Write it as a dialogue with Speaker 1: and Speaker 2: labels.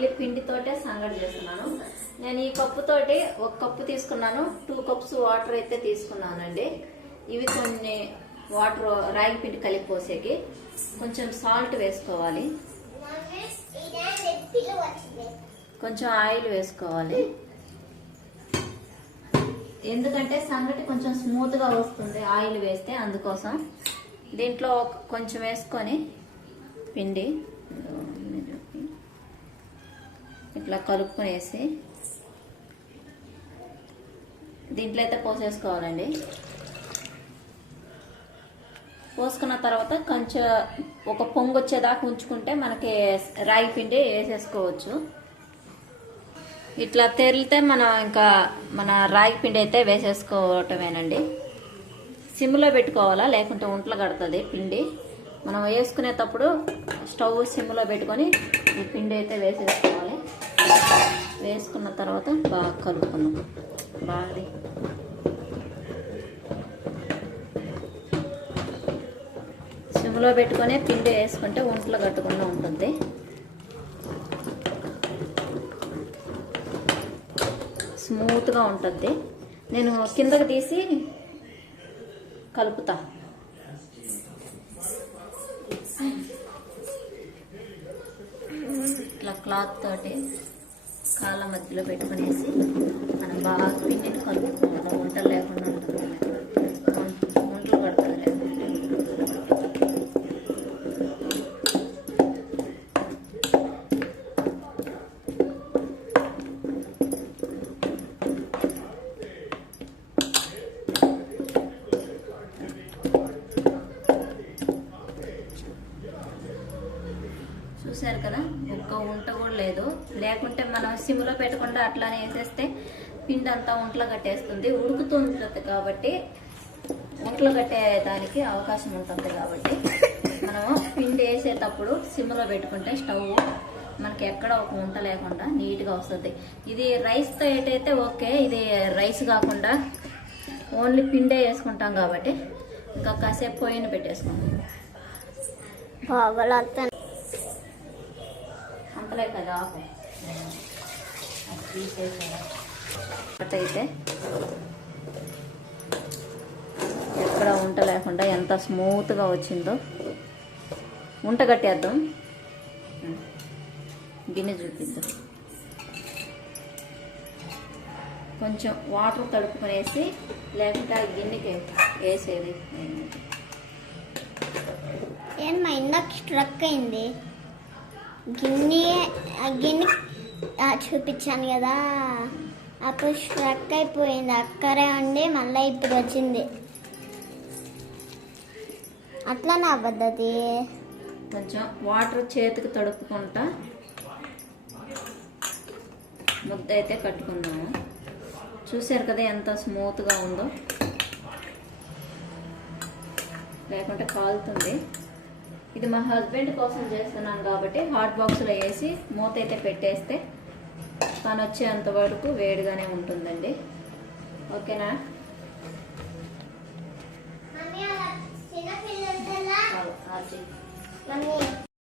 Speaker 1: Only పిండితోటే సంగటి చేస్తున్నాను. నేను ఈ కప్పుతోటి ఒక కప్పు తీసుకున్నాను. టూ కప్స్ వాటర్ అయితే తీసుకున్నానండి. ఇవి కొన్ని వాటర్ రాగి పిండి కలిపి పోసేకి కొంచెం సాల్ట్ వేసుకోవాలి. కొంచెం ఆయిల్ వేసుకోవాలి. ఎందుకంటే సంగటి కొంచెం స్మూత్గా వస్తుంది ఆయిల్ వేస్తే అందుకోసం. దీంట్లో ఒక- కొంచెం వేసుకొని పిండి ఇట్లా కలుపుకునేసి దీంట్లో అయితే పోసేసుకోవాలండి. పోసుకున్న తర్వాత కొంచెం ఒక పొంగు వచ్చేదాకా ఉంచుకుంటే మనకి రాగి పిండి వేసేసుకోవచ్చు. ఇట్లా తెరిలితే మనం ఇంకా మన రాగి పిండి అయితే వేసేసుకోవటమేనండి. సిమ్లో పెట్టుకోవాలా? లేకుంటే ఒంట్లో కడుతుంది పిండి. మనం వేసుకునేటప్పుడు స్టవ్ సిమ్లో పెట్టుకొని ఈ పిండి అయితే వేసేసుకోవాలి. వేసుకున్న తర్వాత బాగా కలుపుకుందాం. బాగా సిమ్లో పెట్టుకొని పిండి వేసుకుంటే ఒంట్లో కట్టకుండా ఉంటుంది. స్మూత్గా ఉంటుంది. నేను కిందకి తీసి కలుపుతా. ఇట్లా క్లాత్ తోటి కాళ్ళ మధ్యలో పెట్టుకునేసి మనం బాగా పిండిని కలుపుకోవాలి. వంటలు లేకుండా ఉంటుంది. చూసారు కదా? ఒక్క ఉంట కూడా లేదు. లేకుంటే మనం సిమ్లో పెట్టకుండా అట్లానే వేసేస్తే పిండి అంతా ఒంట్లో కట్టేస్తుంది. ఉడుకుతుంది కాబట్టి ఒంట్లో కట్టే దానికి అవకాశం ఉంటుంది కాబట్టి మనము పిండి వేసేటప్పుడు సిమ్లో పెట్టుకుంటే స్టవ్ మనకి ఎక్కడ ఒక ఉంట లేకుండా నీట్గా వస్తుంది. ఇది రైస్తో ఏటైతే ఓకే ఇది రైస్ కాకుండా ఓన్లీ పిండే వేసుకుంటాం కాబట్టి ఇంకా కాసేపు పొయ్యిన పెట్టేసుకుంటాం
Speaker 2: బాగోలంతా
Speaker 1: కదా. అయితే ఎక్కడ ఉంట లేకుండా ఎంత స్మూత్గా వచ్చిందో. ఉంట కట్టేద్దాం. గిన్నె చూపిద్దాం. కొంచెం వాటర్ తడుపుకునేసి లేకుంటే ఆ గిన్నెకి వేసేది.
Speaker 2: ఏం మా ఇందాక స్ట్రక్ అయింది. గిన్నె ఆ గిన్నె చూపించాను కదా. అప్పుడు స్ట్రక్ అయిపోయింది. అక్కడే ఉండి మళ్ళీ ఇప్పుడు వచ్చింది. అట్లానే అవ్వద్ది
Speaker 1: కొంచెం వాటర్ చేతికి తడుపుకుంటా. ముద్ద అయితే కట్టుకుందాము చూశారు కదా ఎంత స్మూత్గా ఉందో. లేకుంటే కాలుతుంది. ఇది మా హస్బెండ్ కోసం చేస్తున్నాను కాబట్టి హాట్ బాక్స్లో వేసి మూత అయితే పెట్టేస్తే తను వచ్చేంత వరకు వేడిగానే ఉంటుందండి. ఓకేనా.